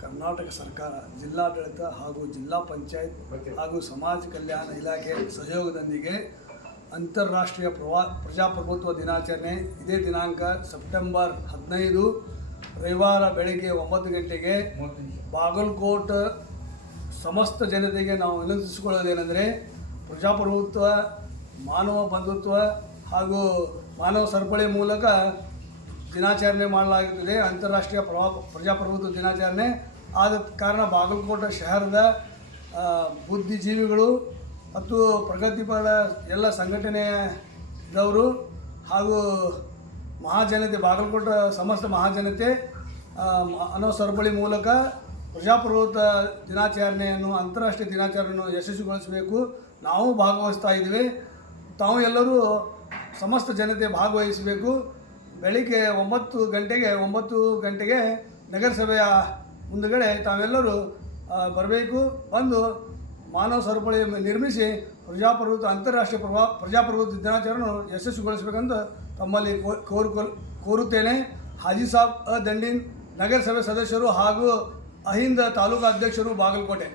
ಕರ್ನಾಟಕ ಸರ್ಕಾರ ಜಿಲ್ಲಾಡಳಿತ ಹಾಗೂ ಜಿಲ್ಲಾ ಪಂಚಾಯತ್ ಹಾಗೂ ಸಮಾಜ ಕಲ್ಯಾಣ ಇಲಾಖೆ ಸಹಯೋಗದೊಂದಿಗೆ ಅಂತಾರಾಷ್ಟ್ರೀಯ ಪ್ರಜಾಪ್ರಭುತ್ವ ದಿನಾಚರಣೆ ಇದೇ ದಿನಾಂಕ ಸೆಪ್ಟೆಂಬರ್ 15 ರವಿವಾರ ಬೆಳಗ್ಗೆ 9 ಗಂಟೆಗೆ ಬಾಗಲಕೋಟ ಸಮಸ್ತ ಜನತೆಗೆ ನಾವು ವಿನಂತಿಸಿಕೊಳ್ಳೋದೇನೆಂದರೆ ಪ್ರಜಾಪ್ರಭುತ್ವ, ಮಾನವ ಬಂಧುತ್ವ ಹಾಗೂ ಮಾನವ ಸರಪಳಿ ಮೂಲಕ ದಿನಾಚರಣೆ ಮಾಡಲಾಗುತ್ತದೆ. ಅಂತಾರಾಷ್ಟ್ರೀಯ ಪ್ರಜಾಪ್ರಭುತ್ವ ದಿನಾಚರಣೆ ಆದ ಕಾರಣ ಬಾಗಲಕೋಟೆ ಶಹರದ ಬುದ್ಧಿಜೀವಿಗಳು ಮತ್ತು ಪ್ರಗತಿಪರ ಎಲ್ಲ ಸಂಘಟನೆಯವರು ಹಾಗೂ ಮಹಾಜನತೆ, ಬಾಗಲಕೋಟೆ ಸಮಸ್ತ ಮಹಾಜನತೆ ಅನ್ನೋ ಸರಪಳಿ ಮೂಲಕ ಪ್ರಜಾಪ್ರಭುತ್ವ ದಿನಾಚರಣೆಯನ್ನು, ಅಂತಾರಾಷ್ಟ್ರೀಯ ದಿನಾಚರಣೆಯನ್ನು ಯಶಸ್ವಿಗೊಳಿಸಬೇಕು. ನಾವು ಭಾಗವಹಿಸ್ತಾ ಇದ್ದೀವಿ. ತಾವು ಎಲ್ಲರೂ ಸಮಸ್ತ ಜನತೆ ಭಾಗವಹಿಸಬೇಕು. ಬೆಳಿಗ್ಗೆ 9 ಗಂಟೆಗೆ ನಗರಸಭೆಯ ಮುಂದುಗಡೆ ತಾವೆಲ್ಲರೂ ಬರಬೇಕು. ಬಂದು ಮಾನವ ಸರಪಳಿ ನಿರ್ಮಿಸಿ ಅಂತಾರಾಷ್ಟ್ರೀಯ ಪ್ರಜಾಪ್ರಭುತ್ವ ದಿನಾಚರಣೆಯನ್ನು ಯಶಸ್ವಿಗೊಳಿಸಬೇಕಂತ ತಮ್ಮಲ್ಲಿ ಕೋರುತ್ತೇನೆ. ಹಾಜಿ ಸಾಬ್ ದಂಡೀನ್, ನಗರಸಭೆ ಸದಸ್ಯರು ಹಾಗೂ ಅಹಿಂದ ತಾಲೂಕು ಅಧ್ಯಕ್ಷರು, ಬಾಗಲಕೋಟೆ.